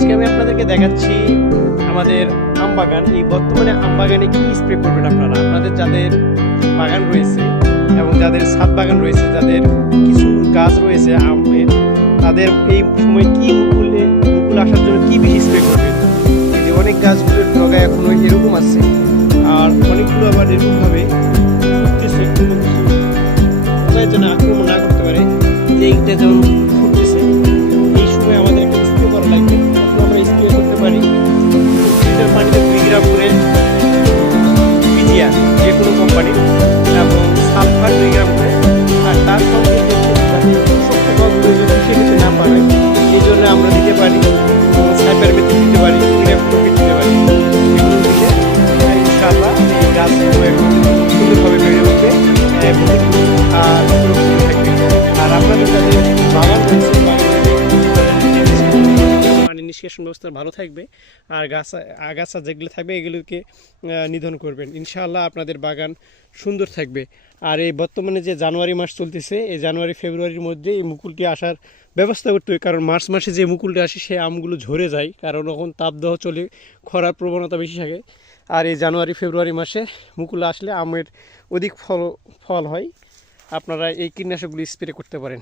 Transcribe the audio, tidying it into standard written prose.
আজকে আমি আপনাদেরকে দেখাচ্ছি আমাদের আম বাগান। এই বর্তমানে আম বাগানে কি স্প্রে করবেন আপনারা, আপনাদের যাদের বাগান রয়েছে এবং যাদের ছাদ বাগান রয়েছে, যাদের কিছু গাছ রয়েছে আমের, তাদের এই সময় কি মুকুল আসার জন্য কি বেশি স্প্রে করবেন। যে অনেক গাছগুলোর ডগা এখনো এরকম আছে, আর অনেকগুলো আবার এরকমভাবে ফুটতেছে, যেন আক্রমণ না করতে পারে। এইটা যেমন ফুটতেছে, এই সময় আমাদের একটা স্প্রে করা লাগবে। তখন আমরা স্প্রে করতে পারি লিটার পানিতে 2 গ্রাম করে পিজিআর যে কোনো কোম্পানির, এবং সালফার 2 গ্রাম করে। আর তার সঙ্গে পোকাগুলো যদি সেক্ষেত্রে না পারে, এই জন্য আমরা দিতে পারি সাইবার মেথড দিতে পারি, গ্রামগুলোকে দিতে পারি। এগুলো দিলে ইনশাআল্লাহ এই গাছগুলো এখন সুন্দরভাবে বেড়ে উঠবে এবং আর সুরক্ষিত থাকবে। আর আপনাদের যাদের বাগান রয়েছে, পানি নিষ্কাশন ব্যবস্থা ভালো থাকবে, আর আগাছা যেগুলো থাকবে এগুলোকে নিধন করবেন। ইনশাআল্লাহ আপনাদের বাগান সুন্দর থাকবে। আর এই বর্তমানে যে জানুয়ারি মাস চলতেছে, এই জানুয়ারি ফেব্রুয়ারির মধ্যে এই মুকুলটি আসার ব্যবস্থা করতে হবে, কারণ মার্চ মাসে যে মুকুলটি আসে সেই আমগুলো ঝরে যায়, কারণ তখন তাপদাহ চলে, খরার প্রবণতা বেশি থাকে। আর এই জানুয়ারি ফেব্রুয়ারি মাসে মুকুল আসলে আমের অধিক ফল হয়। আপনারা এই কীটনাশকগুলি স্প্রে করতে পারেন।